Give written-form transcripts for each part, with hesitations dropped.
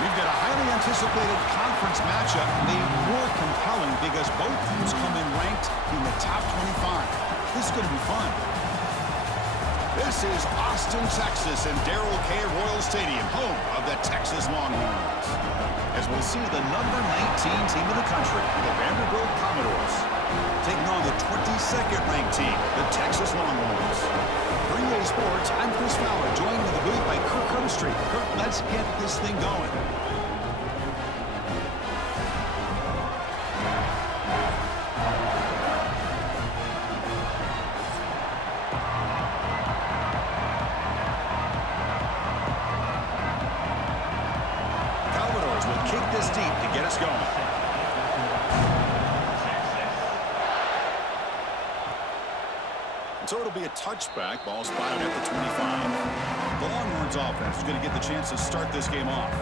We've got a highly anticipated conference matchup made more compelling because both teams come in ranked in the top 25. This is going to be fun. This is Austin, Texas, and Darrell K. Royal Stadium, home of the Texas Longhorns. As we'll see the number 19 team in the country, the Vanderbilt Commodores, taking on the 22nd ranked team, the Texas Longhorns. For EA Sports, I'm Chris Fowler, joined in the booth by Kirk Herbstreit. Kirk, let's get this thing going. Commodores will kick this deep to get us going. So it'll be a touchback, ball spotted at the 25. The Longhorns offense is going to get the chance to start this game off.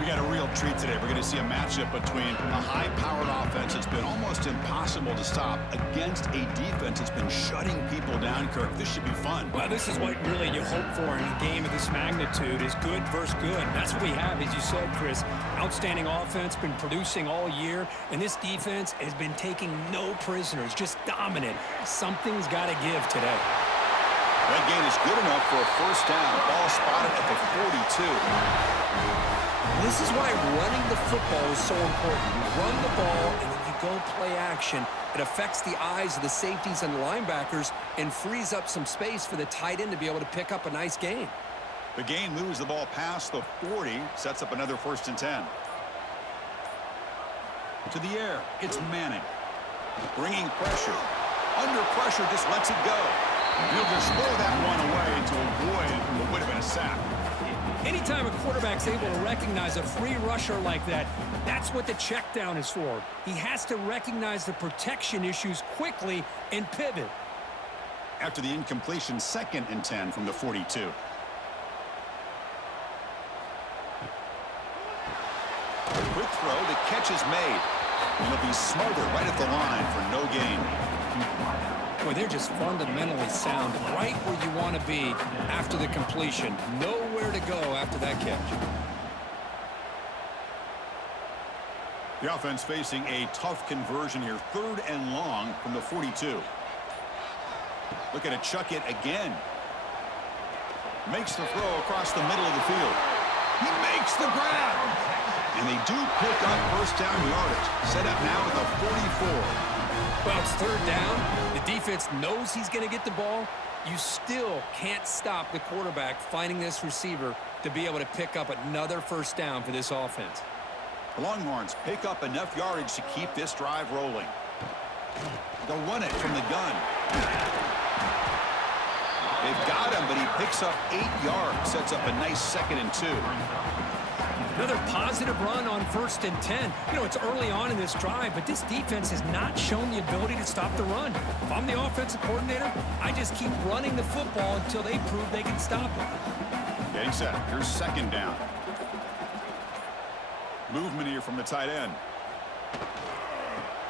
We got a real treat today. We're going to see a matchup between a high-powered offense that's been almost impossible to stop against a defense that's been shutting people down, Kirk. This should be fun. Well, this is what really you hope for in a game of this magnitude is good versus good. That's what we have, as you said, Chris. Outstanding offense, been producing all year, and this defense has been taking no prisoners, just dominant. Something's got to give today. That gain is good enough for a first down. Ball spotted at the 42. This is why running the football is so important. You run the ball, and then you go play action. It affects the eyes of the safeties and the linebackers and frees up some space for the tight end to be able to pick up a nice gain. The gain moves the ball past the 40, sets up another 1st and 10. To the air, it's Manning. Bringing pressure. Under pressure, just lets it go. He'll just throw that one away to avoid what would have been a sack. Anytime a quarterback's able to recognize a free rusher like that, that's what the check down is for. He has to recognize the protection issues quickly and pivot. After the incompletion, 2nd and 10 from the 42. A quick throw, the catch is made. And it'll be smothered right at the line for no gain. Boy, they're just fundamentally sound, right where you want to be after the completion. Nowhere to go after that catch. The offense facing a tough conversion here. 3rd and long from the 42. Looking to chuck it again. Makes the throw across the middle of the field. He makes the grab. And they do pick up first down yardage. Set up now at the 44. Well, it's 3rd down. The defense knows he's going to get the ball. You still can't stop the quarterback finding this receiver to be able to pick up another first down for this offense. The Longhorns pick up enough yardage to keep this drive rolling. They'll run it from the gun. They've got him, but he picks up 8 yards. Sets up a nice 2nd and 2. Another positive run on 1st and 10. You know, it's early on in this drive, but this defense has not shown the ability to stop the run. If I'm the offensive coordinator, I just keep running the football until they prove they can stop it. Getting set. Here's 2nd down. Movement here from the tight end.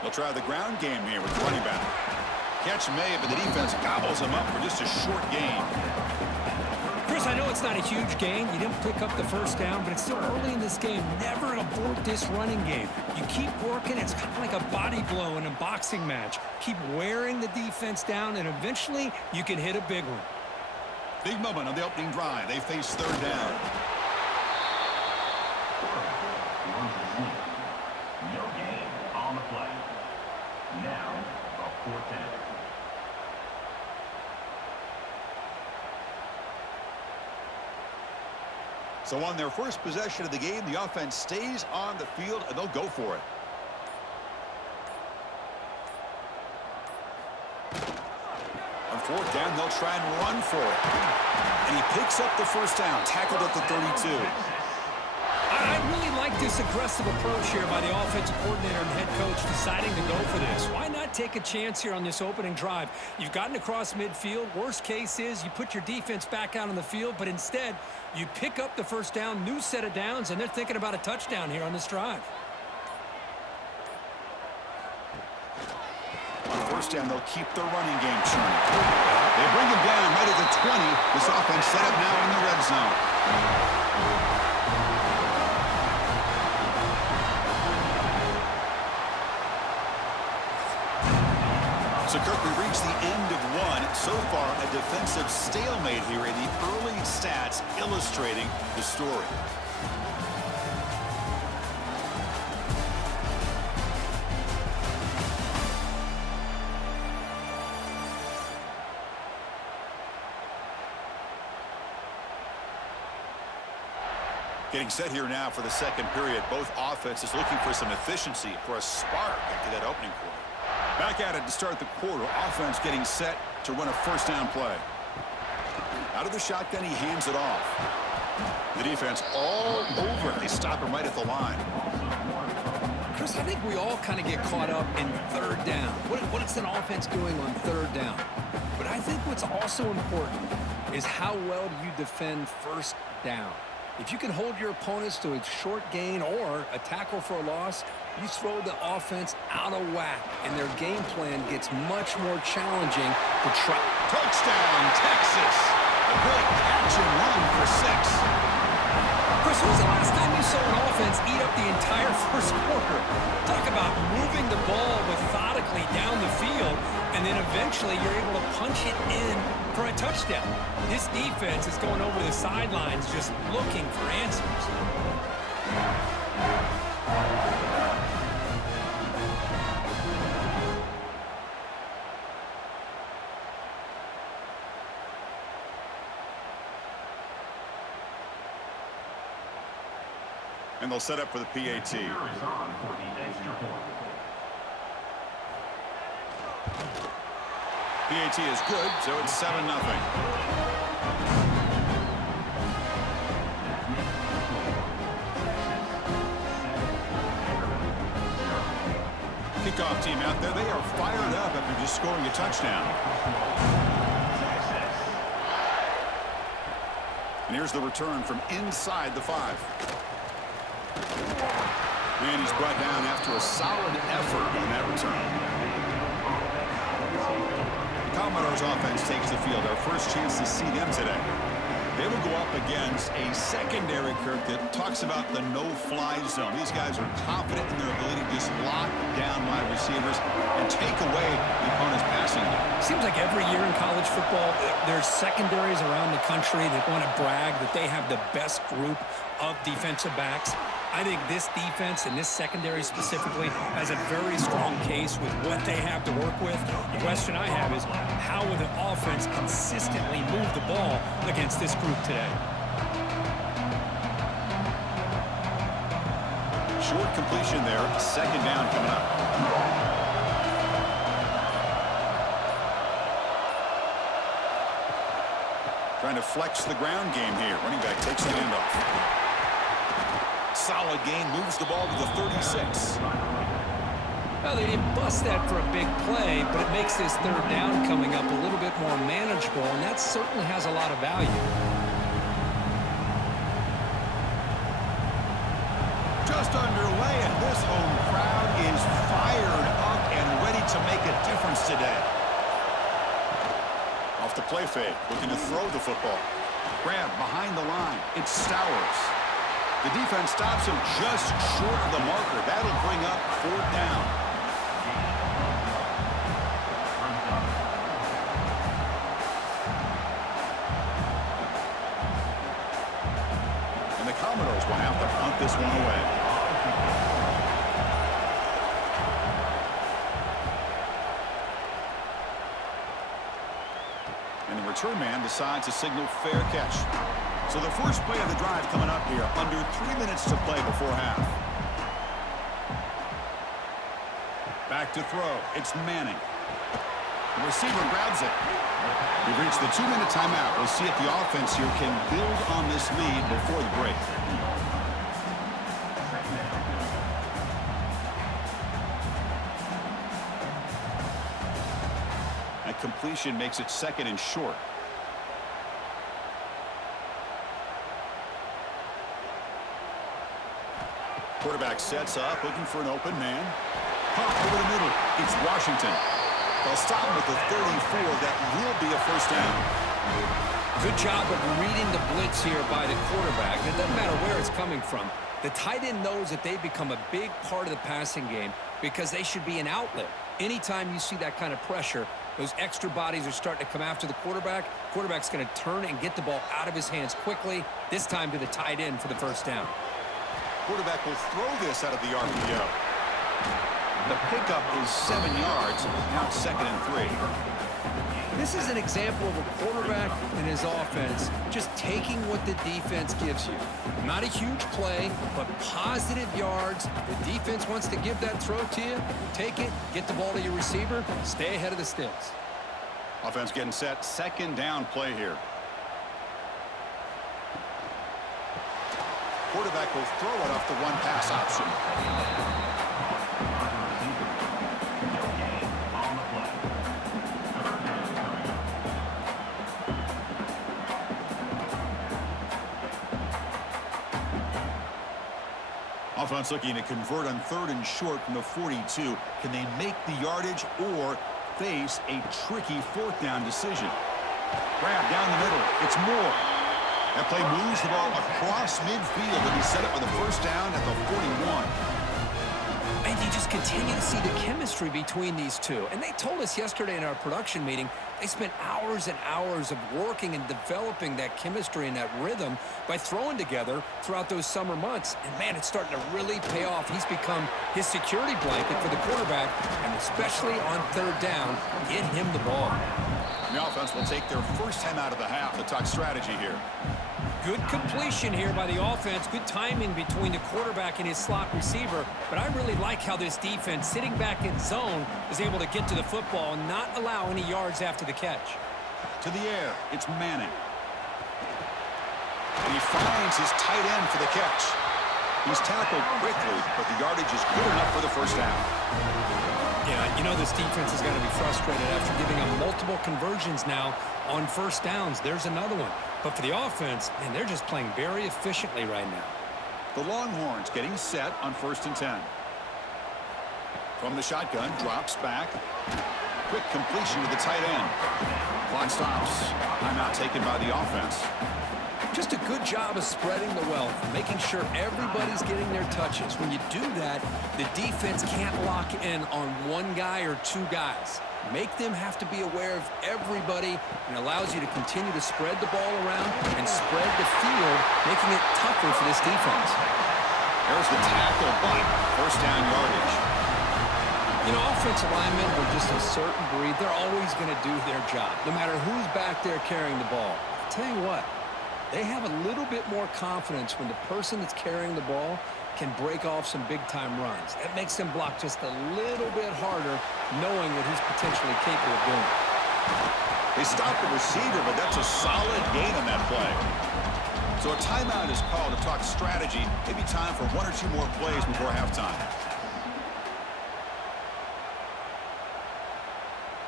They'll try the ground game here with the running back. Catch made, but the defense gobbles him up for just a short gain. Chris, I know it's not a huge gain. You didn't pick up the first down, but it's still early in this game. Never abort this running game. You keep working. It's kind of like a body blow in a boxing match. Keep wearing the defense down, and eventually you can hit a big one. Big moment on the opening drive. They face 3rd down. No gain on the play. Now, a 4th down. So on their first possession of the game, the offense stays on the field, and they'll go for it. On 4th down, they'll try and run for it. And he picks up the first down, tackled at the 32. I really like this aggressive approach here by the offensive coordinator and head coach deciding to go for this. Why not take a chance here on this opening drive? You've gotten across midfield. Worst case is you put your defense back out on the field, but instead you pick up the first down, new set of downs, and they're thinking about a touchdown here on this drive. On 1st down, they'll keep the running game churning. They bring him down right at the 20. This offense set up now in the red zone. So, Kirk, we reached the end of one. So far, a defensive stalemate here in the early stats illustrating the story. Getting set here now for the second period. Both offenses looking for some efficiency, for a spark after that opening quarter. Back at it to start the quarter. Offense getting set to run a first down play. Out of the shotgun, he hands it off. The defense all over. They stop him right at the line. Chris, I think we all kind of get caught up in third down. What is an offense doing on third down? But I think what's also important is how well do you defend first down. If you can hold your opponents to a short gain or a tackle for a loss, you throw the offense out of whack, and their game plan gets much more challenging to try. Touchdown, Texas. A good catch and run for 6. Chris, when was the last time you saw an offense eat up the entire first quarter? Talk about moving the ball methodically down the field, and then eventually you're able to punch it in for a touchdown. This defense is going over the sidelines just looking for answers. And they'll set up for the PAT. PAT is good, so it's 7-0. Kickoff team out there, they are fired up after just scoring a touchdown. And here's the return from inside the 5. And he's brought down after a solid effort on that return. The Commodores offense takes the field. Our first chance to see them today. They will go up against a secondary, Kirk, that talks about the no-fly zone. These guys are confident in their ability to just lock down wide receivers and take away the opponent's passing game. Seems like every year in college football, there's secondaries around the country that want to brag that they have the best group of defensive backs. I think this defense and this secondary specifically has a very strong case with what they have to work with. The question I have is, how will the offense consistently move the ball against this group today? Short completion there. Second down coming up. Trying to flex the ground game here. Running back takes the handoff. Solid gain, moves the ball to the 36. Well, they didn't bust that for a big play, but it makes this third down coming up a little bit more manageable, and that certainly has a lot of value. Just underway, and this home crowd is fired up and ready to make a difference today. Off the play fake, looking to throw the football. Grab behind the line. It's Stowers. The defense stops him just short of the marker. That'll bring up 4th down. And the Commodores will have to punt this one away. And the return man decides to signal fair catch. So the first play of the drive coming up here. Under 3 minutes to play before half. Back to throw. It's Manning. The receiver grabs it. We've reached the 2-minute timeout. We'll see if the offense here can build on this lead before the break. That completion makes it 2nd and short. Quarterback sets up, looking for an open man. Pop over the middle. It's Washington. They'll stop him at the 34. That will be a first down. Good job of reading the blitz here by the quarterback. It doesn't matter where it's coming from. The tight end knows that they become a big part of the passing game because they should be an outlet. Anytime you see that kind of pressure, those extra bodies are starting to come after the quarterback. Quarterback's going to turn and get the ball out of his hands quickly, this time to the tight end for the first down. Quarterback will throw this out of the RPO. The pickup is 7 yards. Now it's 2nd and 3. This is an example of a quarterback and his offense just taking what the defense gives you. Not a huge play, but positive yards. The defense wants to give that throw to you. Take it, get the ball to your receiver, stay ahead of the sticks. Offense getting set. 2nd down play here. Quarterback will throw it off the one-pass option. Offense looking to convert on 3rd and short from the 42. Can they make the yardage or face a tricky 4th down decision? Grab down the middle. It's Moore. That play moves the ball across midfield and he set up with a 1st down at the 41. And you just continue to see the chemistry between these two. And they told us yesterday in our production meeting, they spent hours and hours of working and developing that chemistry and that rhythm by throwing together throughout those summer months. And, man, it's starting to really pay off. He's become his security blanket for the quarterback, and especially on 3rd down, get him the ball. The offense will take their first time out of the half to talk strategy here. Good completion here by the offense. Good timing between the quarterback and his slot receiver. But I really like how this defense, sitting back in zone, is able to get to the football and not allow any yards after the catch. To the air, it's Manning. And he finds his tight end for the catch. He's tackled quickly, but the yardage is good enough for the 1st down. Yeah, you know this defense is going to be frustrated after giving them multiple conversions now on 1st downs. There's another one. But for the offense, man, they're just playing very efficiently right now. The Longhorns getting set on 1st and 10. From the shotgun, drops back. Quick completion to the tight end. Clock stops. Timeout taken by the offense. Just a good job of spreading the wealth, making sure everybody's getting their touches. When you do that, the defense can't lock in on one guy or 2 guys. Make them have to be aware of everybody, and allows you to continue to spread the ball around and spread the field, making it tougher for this defense. There's the tackle, but 1st down yardage. You know, offensive linemen are just a certain breed. They're always going to do their job, no matter who's back there carrying the ball. I'll tell you what, they have a little bit more confidence when the person that's carrying the ball can break off some big-time runs. That makes them block just a little bit harder, knowing what he's potentially capable of doing. They stop the receiver, but that's a solid gain on that play. So a timeout is called to talk strategy. Maybe time for 1 or 2 more plays before halftime.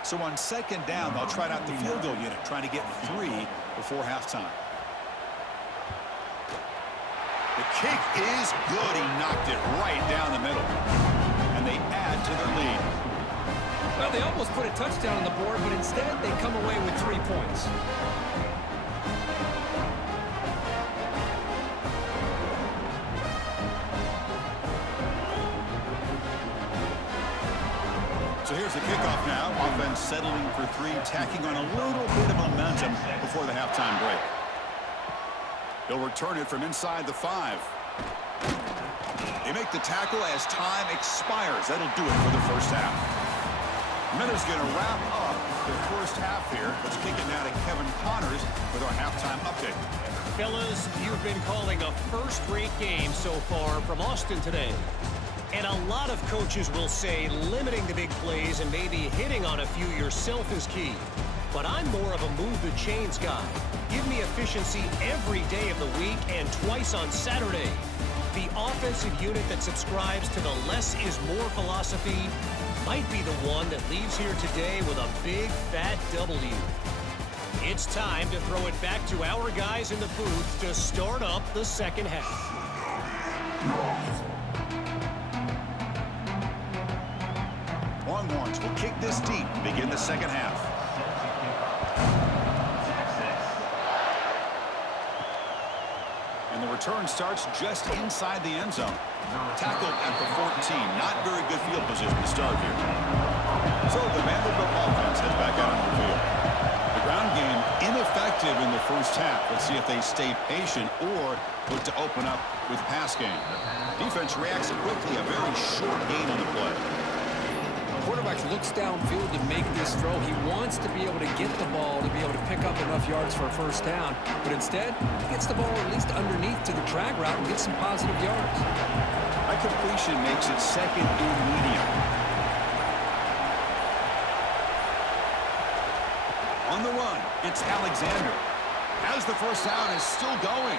So on 2nd down, they'll try out the field goal unit, trying to get 3 before halftime. The kick is good. He knocked it right down the middle. And they add to their lead. Well, they almost put a touchdown on the board, but instead they come away with 3 points. So here's the kickoff now. Offense settling for 3, tacking on a little bit of momentum before the halftime break. They'll return it from inside the 5. They make the tackle as time expires. That'll do it for the 1st half. Miller's going to wrap up the 1st half here. Let's kick it now to Kevin Connors with our halftime update. Fellas, you've been calling a first-rate game so far from Austin today. And a lot of coaches will say limiting the big plays and maybe hitting on a few yourself is key. But I'm more of a move the chains guy. Give me efficiency every day of the week and twice on Saturday. The offensive unit that subscribes to the less is more philosophy might be the one that leaves here today with a big fat W. It's time to throw it back to our guys in the booth to start up the 2nd half. Longhorns will kick this deep to begin the 2nd half. And the return starts just inside the end zone. Tackled at the 14. Not very good field position to start here. So the Vanderbilt offense heads back out on the field. The ground game ineffective in the first half. Let's see if they stay patient or look to open up with pass game. Defense reacts quickly. A very short gain on the play. Quarterback looks downfield to make this throw. He wants to be able to get the ball to be able to pick up enough yards for a first down. But instead, he gets the ball at least underneath to the drag route and gets some positive yards. That completion makes it second and medium. On the run, it's Alexander. As the first down is still going.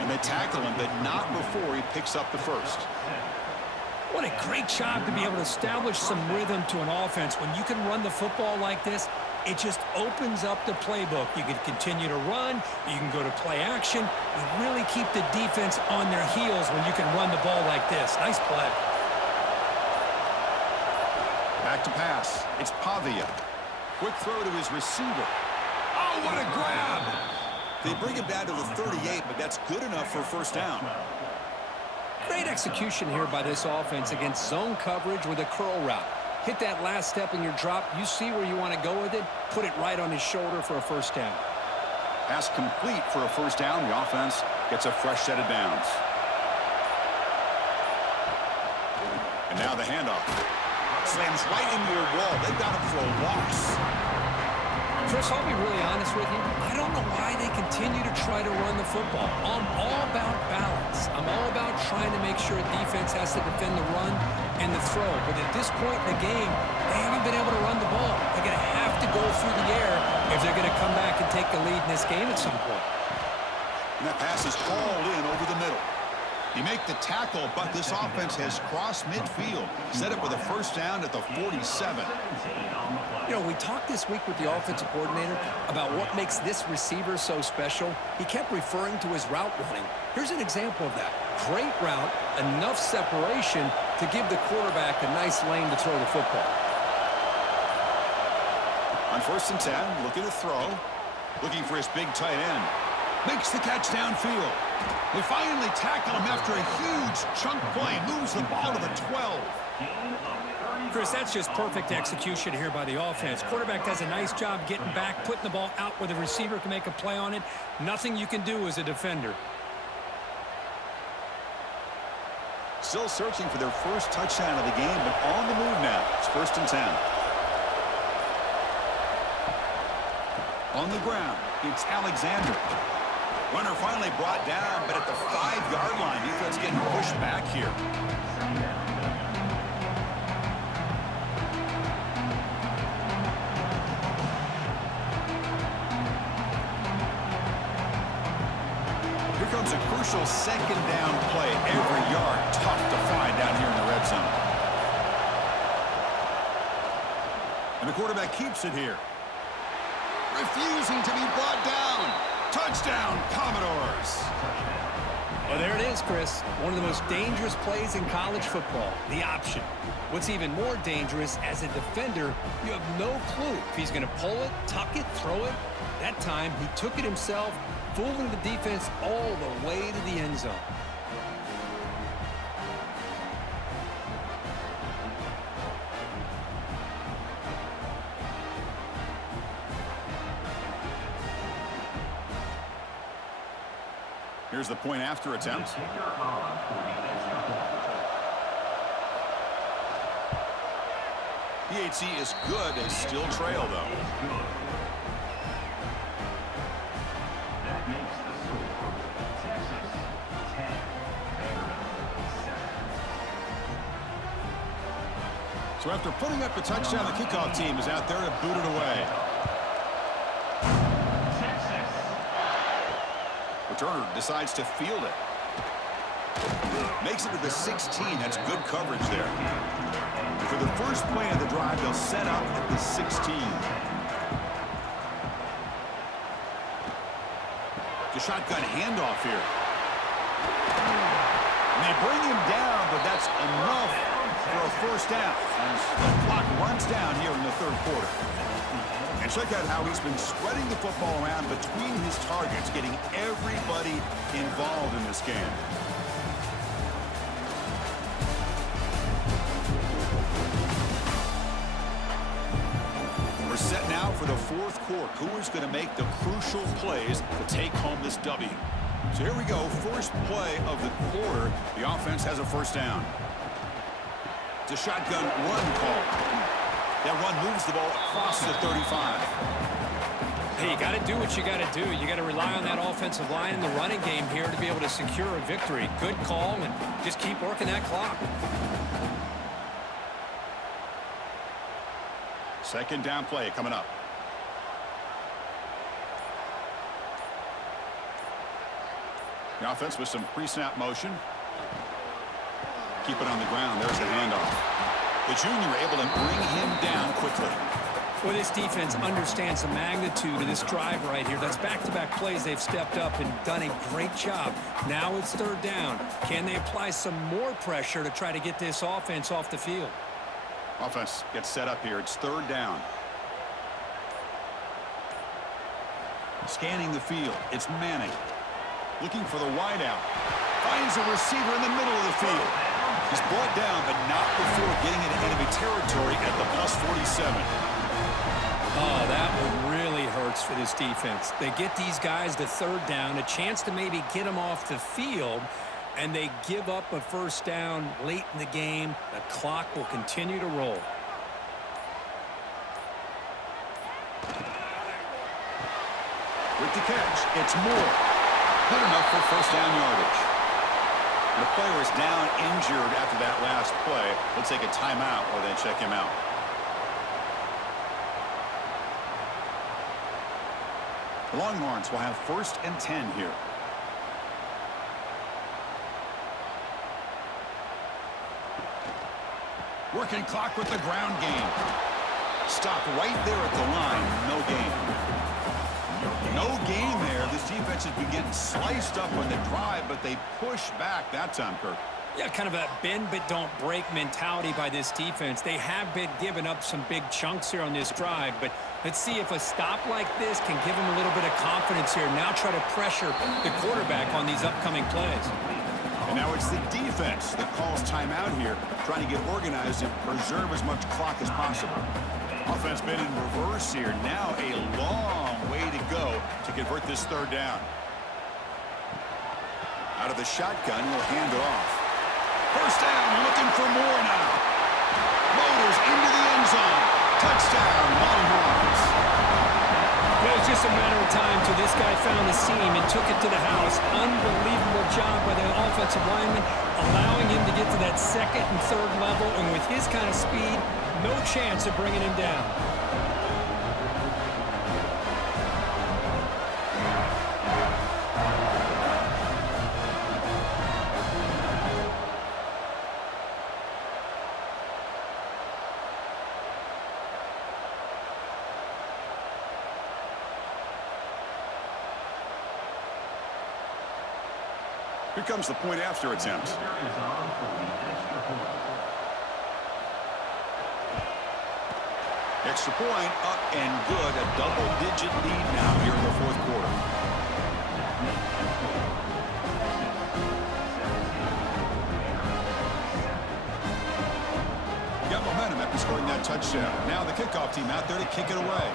And they tackle him, but not before he picks up the first. What a great job to be able to establish some rhythm to an offense. When you can run the football like this, it just opens up the playbook. You can continue to run. You can go to play action. You really keep the defense on their heels when you can run the ball like this. Nice play. Back to pass. It's Pavia. Quick throw to his receiver. Oh, what a grab! They bring him down to the 38, but that's good enough for a first down. Great execution here by this offense against zone coverage with a curl route. Hit that last step in your drop. You see where you want to go with it. Put it right on his shoulder for a first down. Pass complete for a first down. The offense gets a fresh set of downs. And now the handoff. Slams right into your wall. They've got him for a loss. Chris, I'll be really honest with you. I don't know why they continue to try to run the football. I'm all about balance. I'm all about trying to make sure a defense has to defend the run and the throw. But at this point in the game, they haven't been able to run the ball. They're going to have to go through the air if they're going to come back and take the lead in this game at some point. And that pass is hauled in over the middle. You make the tackle, but this offense has crossed midfield. Set up with a first down at the 47. You know, we talked this week with the offensive coordinator about what makes this receiver so special. He kept referring to his route running. Here's an example of that. Great route, enough separation to give the quarterback a nice lane to throw the football. On 1st and 10, looking to throw. Looking for his big tight end. Makes the catch downfield. They finally tackle him after a huge chunk play. Moves the ball to the 12. Chris, that's just perfect execution here by the offense. Quarterback does a nice job getting back, putting the ball out where the receiver can make a play on it. Nothing you can do as a defender. Still searching for their first touchdown of the game, but on the move now. It's 1st and 10. On the ground, it's Alexander. Runner finally brought down, but at the 5-yard line, defense getting pushed back here. Here comes a crucial second down play. Every yard tough to find down here in the red zone. And the quarterback keeps it here. Refusing to be brought down. Touchdown, Commodores. Well, there it is, Chris. One of the most dangerous plays in college football, the option. What's even more dangerous, as a defender, you have no clue if he's going to pull it, tuck it, throw it. That time, he took it himself, fooling the defense all the way to the end zone. Here's the point after attempt. PHC is good. They still trail, though. That makes the score Texas 10, Vanderbilt 7. So after putting up the touchdown, the kickoff team is out there to boot it away. Returner decides to field it. Makes it to the 16. That's good coverage there. For the first play of the drive, they'll set up at the 16. The shotgun handoff here. And they bring him down but that's enough for a first down as the clock runs down here in the third quarter. And check out how he's been spreading the football around between his targets, getting everybody involved in this game. We're set now for the fourth quarter. Who is going to make the crucial plays to take home this W? So here we go. First play of the quarter. The offense has a first down. It's a shotgun run call. That run moves the ball across the 35. Hey, you got to do what you got to do. You got to rely on that offensive line in the running game here to be able to secure a victory. Good call, and just keep working that clock. Second down play coming up. The offense with some pre-snap motion. Keep it on the ground. There's the handoff. The junior able to bring him down quickly. Well, this defense understands the magnitude of this drive right here. That's back-to-back plays. They've stepped up and done a great job. Now it's third down. Can they apply some more pressure to try to get this offense off the field? Offense gets set up here. It's third down. Scanning the field. It's Manning. Looking for the wideout. Finds a receiver in the middle of the field. He's brought down, but not before getting into enemy territory at the +47. Oh, that one really hurts for this defense. They get these guys to third down, a chance to maybe get them off the field, and they give up a first down late in the game. The clock will continue to roll. With the catch, it's Moore. Good enough for first down yardage. The player is down injured after that last play. We'll take a timeout or then check him out. The Longhorns will have 1st and 10 here. Working clock with the ground game. Stop right there at the line. No gain. No gain there. This defense has been getting sliced up on the drive, but they push back that time, Kirk. Yeah, kind of a bend but don't break mentality by this defense. They have been giving up some big chunks here on this drive, but let's see if a stop like this can give them a little bit of confidence here. Now try to pressure the quarterback on these upcoming plays. And now it's the defense that calls timeout here, trying to get organized and preserve as much clock as possible. Offense been in reverse here. Now a long way to go to convert this third down. Out of the shotgun, we'll hand it off. First down, looking for more now. Motors into the end zone. Touchdown, Longhorns. Well, it's just a matter of time till this guy found the seam and took it to the house. Unbelievable job by the offensive lineman, allowing him to get to that second and third level, and with his kind of speed, no chance of bringing him down. Here comes the point after attempt. Extra point up and good. A double-digit lead now here in the fourth quarter. Got momentum after scoring that touchdown. Now the kickoff team out there to kick it away.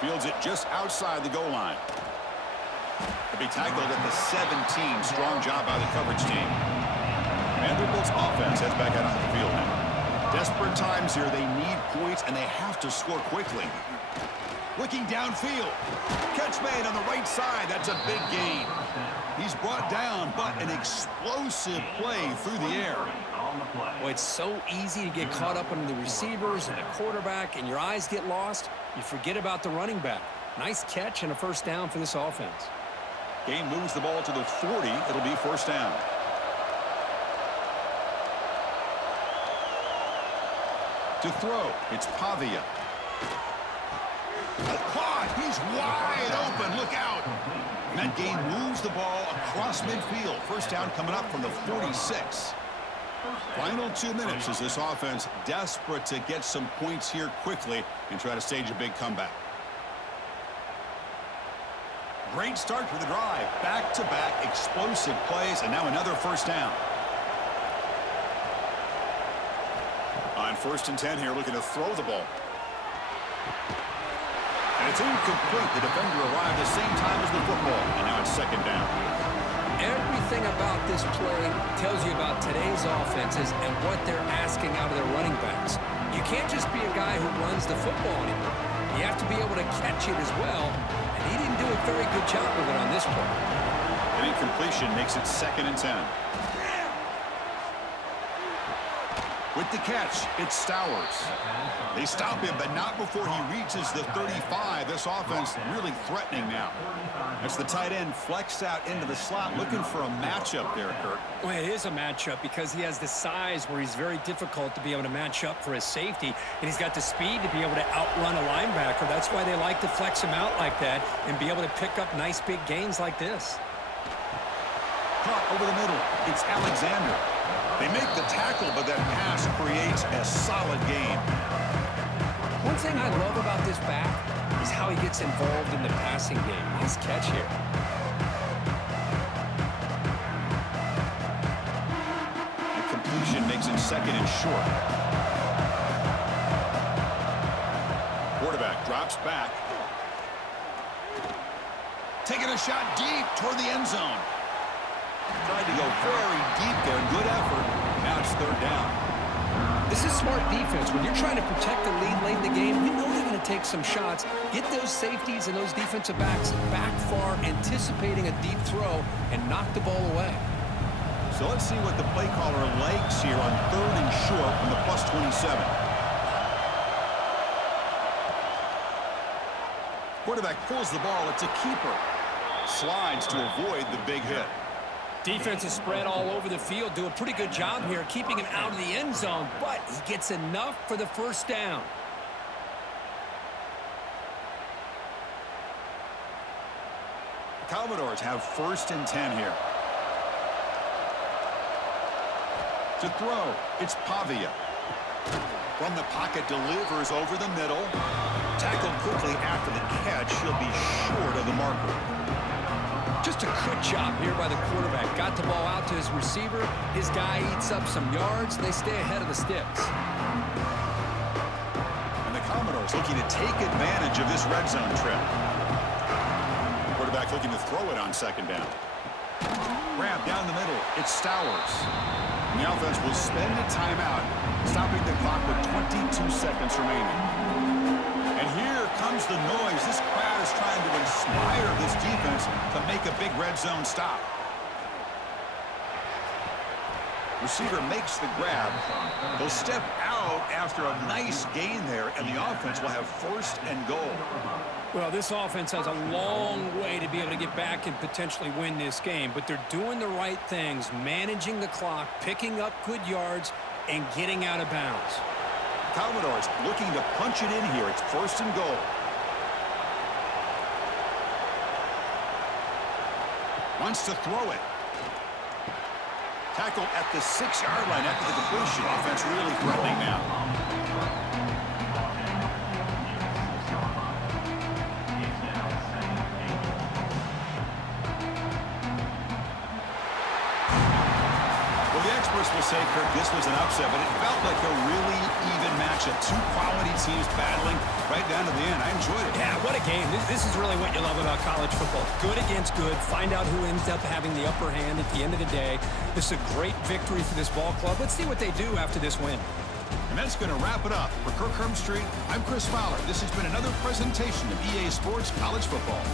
Fields it just outside the goal line. To be tackled at the 17. Strong job by the coverage team. Vanderbilt's offense heads back out onto the field now. Desperate times here. They need points, and they have to score quickly. Looking downfield. Catch made on the right side. That's a big gain. He's brought down, but an explosive play through the air. Well, it's so easy to get caught up on the receivers and the quarterback, and your eyes get lost. You forget about the running back. Nice catch and a first down for this offense. Game moves the ball to the 40. It'll be first down. To throw, it's Pavia. Caught. He's wide open. Look out. And that game moves the ball across midfield. First down coming up from the 46. Final 2 minutes as this offense desperate to get some points here quickly and try to stage a big comeback. Great start for the drive. Back-to-back explosive plays, and now another first down. On 1st and 10 here, looking to throw the ball. And it's incomplete. The defender arrived the same time as the football, and now it's 2nd down. Everything about this play tells you about today's offenses and what they're asking out of their running backs. You can't just be a guy who runs the football anymore. You have to be able to catch it as well, and he didn't do a very good job of it on this play. An incompletion makes it 2nd and 10. With the catch, it's Stowers. They stop him, but not before he reaches the 35. This offense really threatening now. That's the tight end flexed out into the slot, looking for a matchup there, Kurt. Well, it is a matchup because he has the size where he's very difficult to be able to match up for his safety, and he's got the speed to be able to outrun a linebacker. That's why they like to flex him out like that and be able to pick up nice big gains like this. Caught over the middle. It's Alexander. They make the tackle, but that pass creates a solid gain. One thing I love about this back is how he gets involved in the passing game. Nice catch here. The completion makes it 2nd and short. Quarterback drops back. Taking a shot deep toward the end zone. Tried to go very deep there. Good effort. Now it's 3rd down. This is smart defense. When you're trying to protect the lead late in the game, you know they're going to take some shots. Get those safeties and those defensive backs back far, anticipating a deep throw, and knock the ball away. So let's see what the play caller likes here on 3rd and short from the +27. Quarterback pulls the ball. It's a keeper. Slides to avoid the big hit. Defense is spread all over the field. Do a pretty good job here keeping him out of the end zone, but he gets enough for the first down. The Commodores have 1st and 10 here. To throw, it's Pavia. From the pocket, delivers over the middle. Tackled quickly after the catch. He'll be short of the marker. Just a good job here by the quarterback. Got the ball out to his receiver. His guy eats up some yards. They stay ahead of the sticks. And the Commodores looking to take advantage of this red zone trip. Quarterback looking to throw it on 2nd down. Grab down the middle. It's Stowers. And the offense will spend a timeout, stopping the clock with 22 seconds remaining. And here comes the noise. This crowd is trying to inspire this defense to make a big red zone stop. Receiver makes the grab. They'll step out after a nice gain there, and the offense will have 1st and goal. Well, this offense has a long way to be able to get back and potentially win this game, but they're doing the right things, managing the clock, picking up good yards, and getting out of bounds. Commodores looking to punch it in here. It's 1st and goal. Wants to throw it. Tackle at the 6-yard line after the completion. Offense really threatening now. Experts will say, Kirk, this was an upset, but it felt like a really even matchup. 2 quality teams battling right down to the end. I enjoyed it. Yeah, what a game. This is really what you love about college football. Good against good. Find out who ends up having the upper hand at the end of the day. This is a great victory for this ball club. Let's see what they do after this win. And that's going to wrap it up. For Kirk Street, I'm Chris Fowler. This has been another presentation of EA Sports College Football.